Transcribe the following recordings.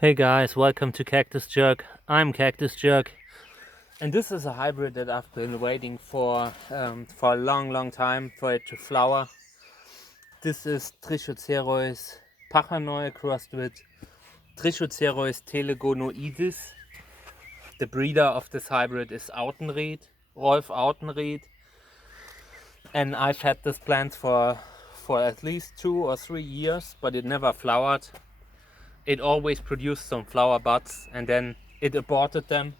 Hey guys, welcome to Cactus Jerk. I'm Cactus Jerk, and this is a hybrid that I've been waiting for a long time for it to flower. This is Trichocereus pachanoi crossed with Trichocereus thelegonoides. The breeder of this hybrid is Rolf Autenrieth, and I've had this plant for at least 2 or 3 years, but it never flowered. It always produced some flower buds and then it aborted them.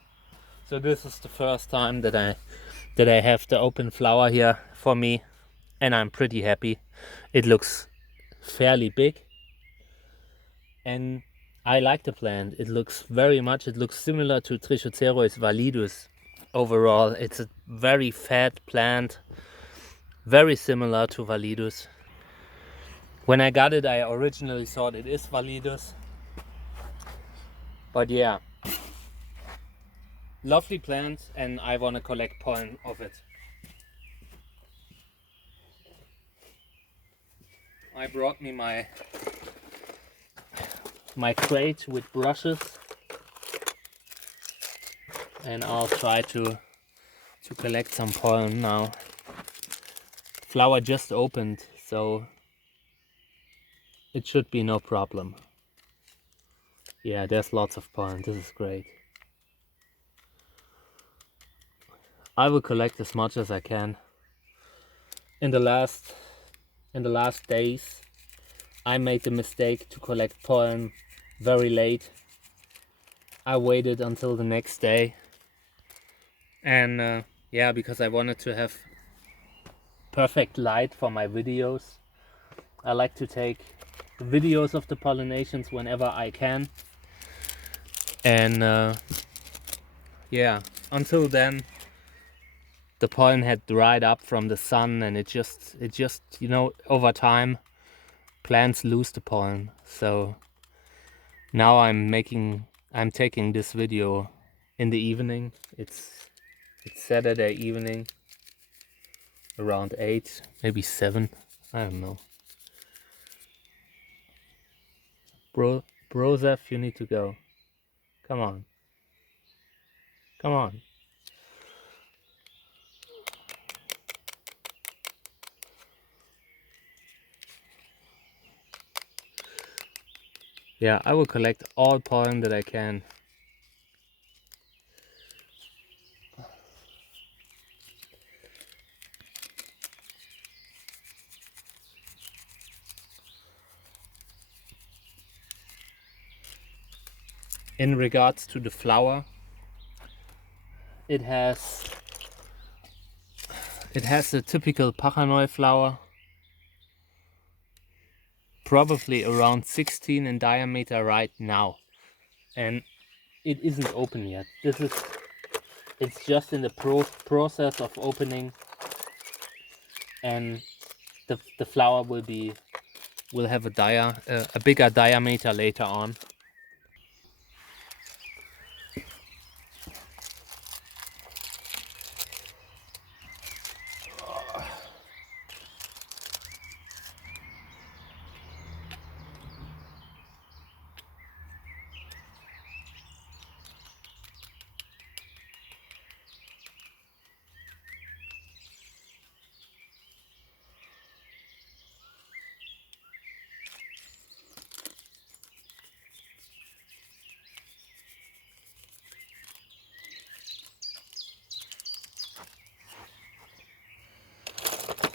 So this is the first time that I have the open flower here for me, and I'm pretty happy. It looks fairly big and I like the plant. It looks similar to Trichocereus validus. Overall, it's a very fat plant, very similar to validus. When I got it, I originally thought it is validus, but yeah, lovely plant, and I want to collect pollen of it. I brought me my crate with brushes, and I'll try to collect some pollen now. Flower just opened, so it should be no problem. Yeah, there's lots of pollen. This is great. I will collect as much as I can. In the last days, I made the mistake to collect pollen very late. I waited until the next day, and yeah, because I wanted to have perfect light for my videos. I like to take videos of the pollinations whenever I can, and yeah, until then the pollen had dried up from the sun, and it just over time plants lose the pollen. So now I'm taking this video in the evening. It's Saturday evening around 8, maybe 7, I don't know. Brozef, you need to go. Come on. Yeah, I will collect all pollen that I can. In regards to the flower, it has a typical pachanoi flower, probably around 16 in diameter right now, and it isn't open yet. It's just in the process of opening, and the flower will have a bigger diameter later on.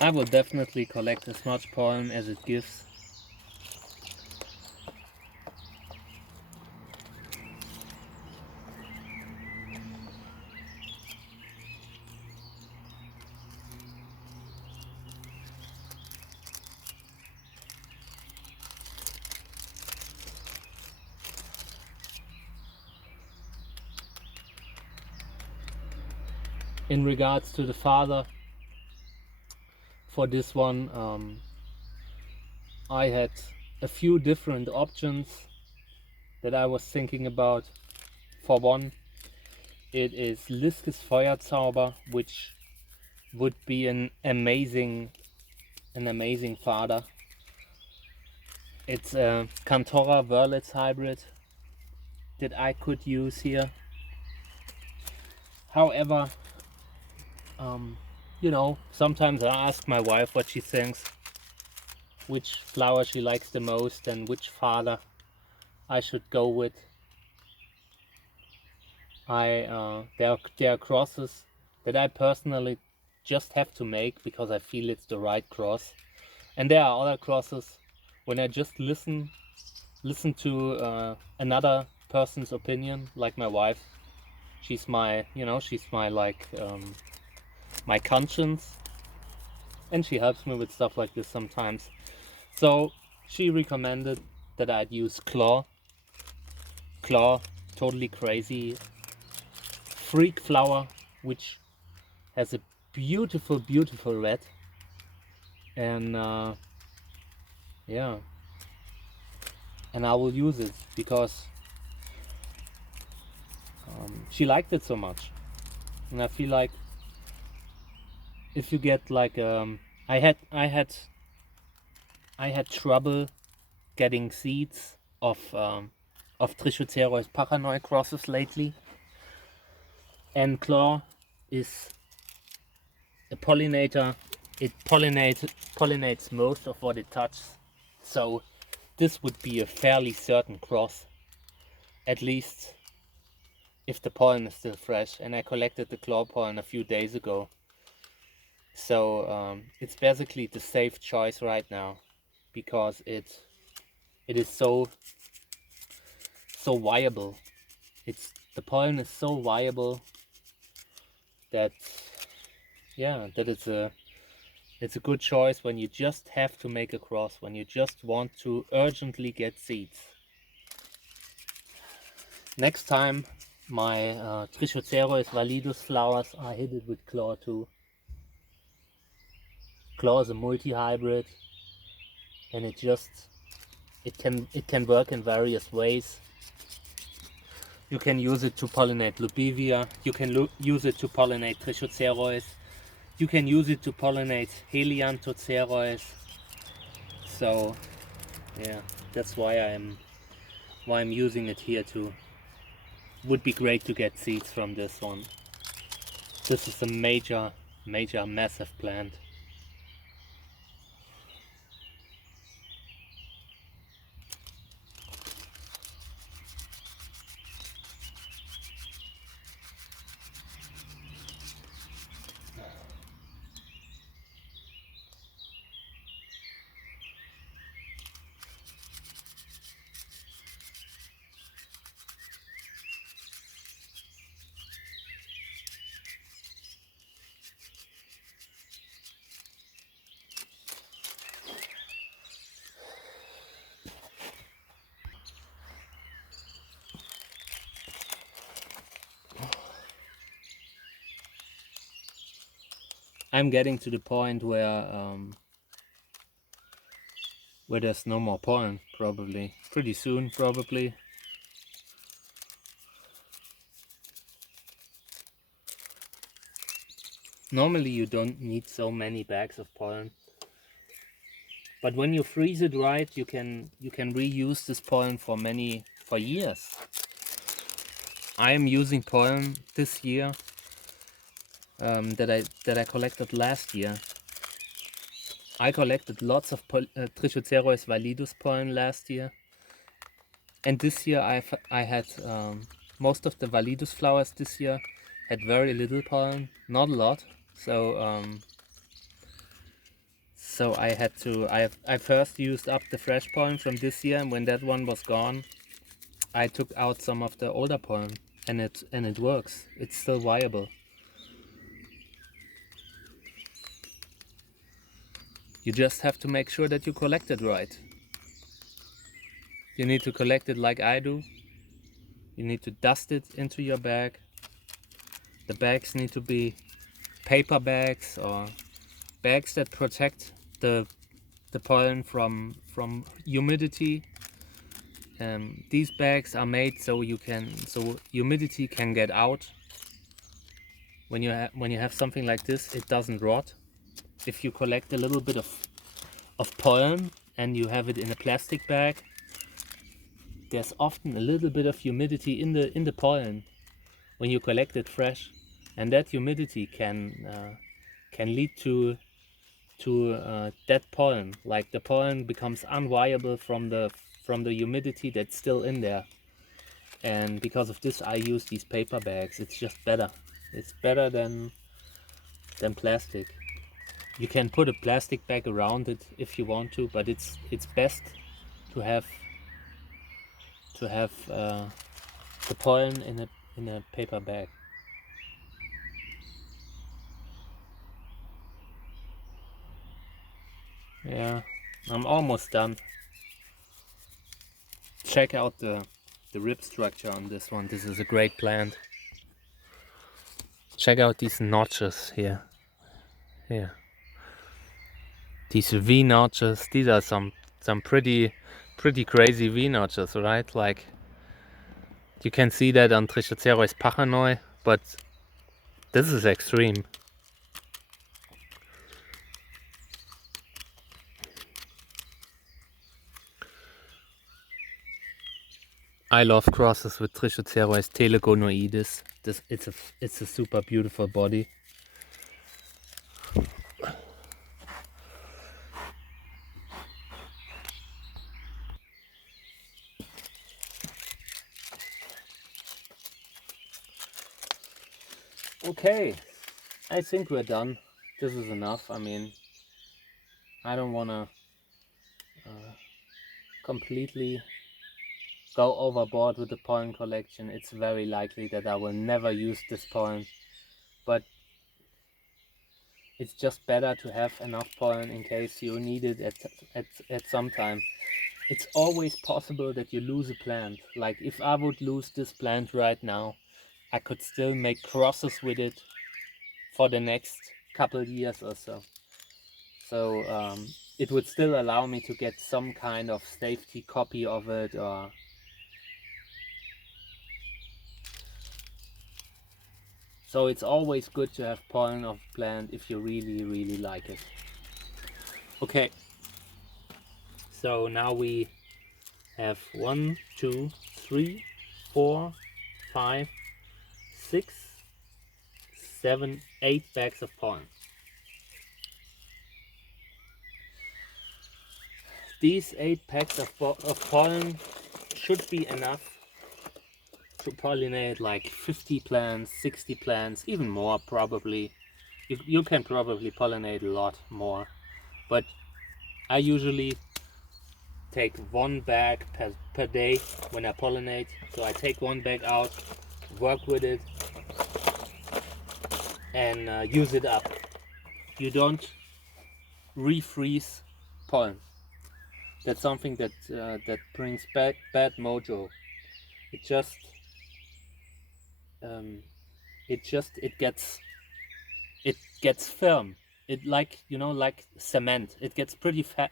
I will definitely collect as much pollen as it gives. In regards to the father, for this one, I had a few different options that I was thinking about. For one, it is Liskes Feuerzauber, which would be an amazing father. It's a Cantora Wörlitz hybrid, that I could use here. However, you know, sometimes I ask my wife what she thinks, which flower she likes the most and which father I should go with. There are crosses that I personally just have to make because I feel it's the right cross, and there are other crosses when I just listen to another person's opinion, like my wife. She's my, you know, she's my like my conscience, and she helps me with stuff like this sometimes. So she recommended that I'd use Claw, totally crazy freak flower, which has a beautiful red, and yeah, and I will use it because she liked it so much, and I feel like if you get like I had trouble getting seeds of Trichocereus pachanoi crosses lately, and Claw is a pollinator. It pollinates most of what it touches, so this would be a fairly certain cross, at least if the pollen is still fresh. And I collected the Claw pollen a few days ago, so it's basically the safe choice right now because it is so viable. The pollen is so viable that it's a good choice when you just have to make a cross, when you just want to urgently get seeds. Next time my Trichocereus validus flowers are hit with Claw too. Claw is a multi-hybrid, and it can work in various ways. You can use it to pollinate Lubivia, you can use it to pollinate Trichocereus, you can use it to pollinate Helianthocereus. So yeah, that's why I'm using it here too. Would be great to get seeds from this one. This is a major massive plant. I'm getting to the point where there's no more pollen, probably. Pretty soon, probably. Normally you don't need so many bags of pollen. But when you freeze it right, you can reuse this pollen for years. I am using pollen this year that I collected last year. I collected lots of Trichocereus validus pollen last year, and this year I had most of the validus flowers this year had very little pollen, not a lot. So I first used up the fresh pollen from this year, and when that one was gone, I took out some of the older pollen, and it works. It's still viable. You just have to make sure that you collect it right. You need to collect it like I do. You need to dust it into your bag. The bags need to be paper bags or bags that protect the pollen from humidity. These bags are made so humidity can get out. When you have something like this, it doesn't rot. If you collect a little bit of pollen and you have it in a plastic bag, there's often a little bit of humidity in the pollen when you collect it fresh, and that humidity can lead to dead pollen. Like the pollen becomes unviable from the humidity that's still in there. And because of this, I use these paper bags. It's just better. It's better than plastic. You can put a plastic bag around it if you want to, but it's best to have the pollen in a paper bag. Yeah, I'm almost done. Check out the rib structure on this one. This is a great plant. Check out these notches here. Here. These V notches. These are some pretty crazy V notches, right? Like you can see that on Trichocereus pachanoi, but this is extreme. I love crosses with Trichocereus thelegonoides. It's a super beautiful body. Okay, I think we're done. This is enough. I mean, I don't want to completely go overboard with the pollen collection. It's very likely that I will never use this pollen, but it's just better to have enough pollen in case you need it at some time. It's always possible that you lose a plant. Like if I would lose this plant right now, I could still make crosses with it for the next couple years or so. So it would still allow me to get some kind of safety copy of it, or so it's always good to have pollen of plant if you really like it. Okay, so now we have 1, 2, 3, 4, 5, 6, 7, 8 bags of pollen. These 8 packs of pollen should be enough to pollinate like 50 plants, 60 plants, even more probably. You can probably pollinate a lot more, but I usually take 1 bag per day when I pollinate. So I take 1 bag out, work with it, and use it up. You don't refreeze pollen. That's something that that brings bad mojo. It just it gets firm. It, like, you know, like cement. It gets pretty fat,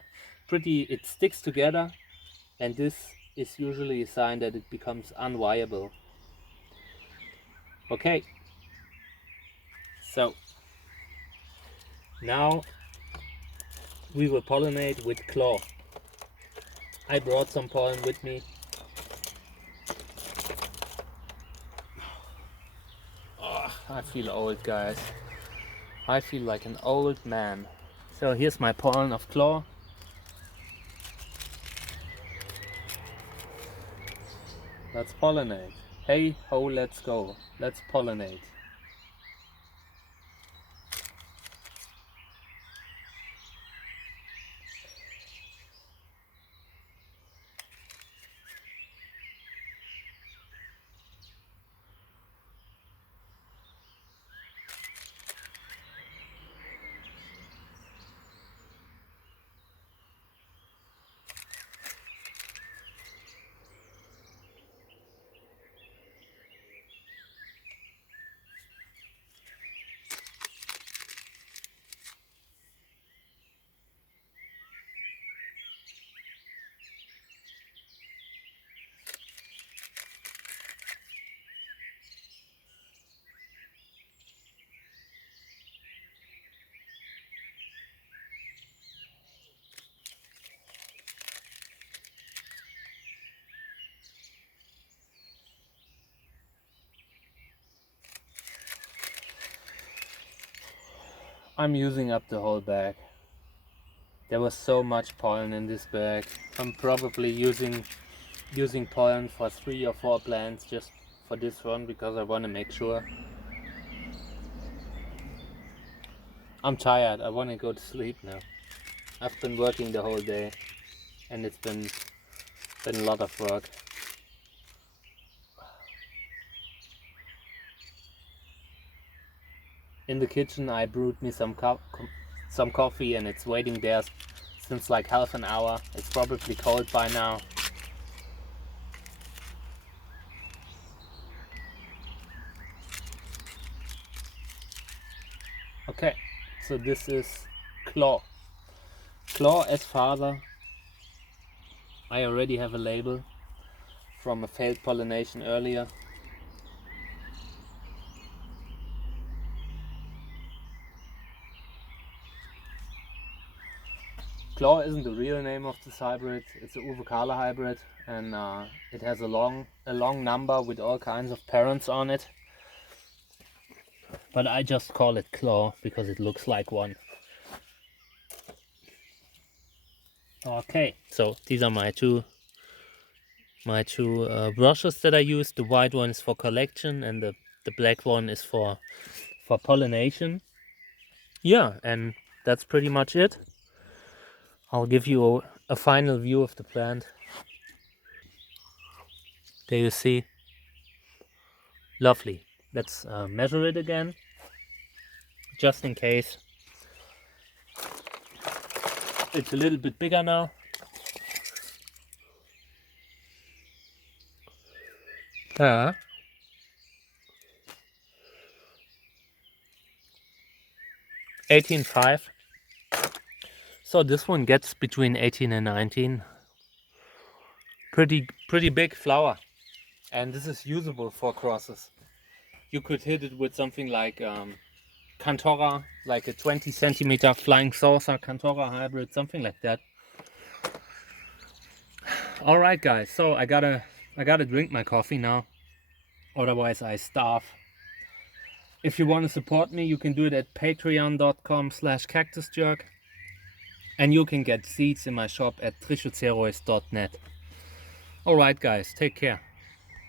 it sticks together, and this is usually a sign that it becomes unviable. Okay, so now we will pollinate with claw. I brought some pollen with me. Oh, I feel old, guys. I feel like an old man. So here's my pollen of claw. Let's pollinate. Hey ho, let's go. Let's pollinate. I'm using up the whole bag. There was so much pollen in this bag. I'm probably using pollen for 3 or 4 plants just for this one because I want to make sure. I'm tired. I want to go to sleep now. I've been working the whole day and it's been a lot of work. In the kitchen I brewed me some coffee and it's waiting there since like half an hour. It's probably cold by now. Okay, so this is Claw. Claw as father. I already have a label from a failed pollination earlier. Claw isn't the real name of this hybrid. It's a Uvocala hybrid, and it has a long number with all kinds of parents on it. But I just call it Claw because it looks like one. Okay, so these are my two brushes that I use. The white one is for collection, and the black one is for pollination. Yeah, and that's pretty much it. I'll give you a final view of the plant. There you see. Lovely. Let's measure it again, just in case. It's a little bit bigger now. Yeah. 18.5. So this one gets between 18 and 19. Pretty big flower. And this is usable for crosses. You could hit it with something like Cantora, like a 20 centimeter flying saucer Cantora hybrid, something like that. All right, guys. So I gotta drink my coffee now. Otherwise, I starve. If you want to support me, you can do it at patreon.com/cactusjerk. And you can get seeds in my shop at trichocereus.net. Alright guys, take care.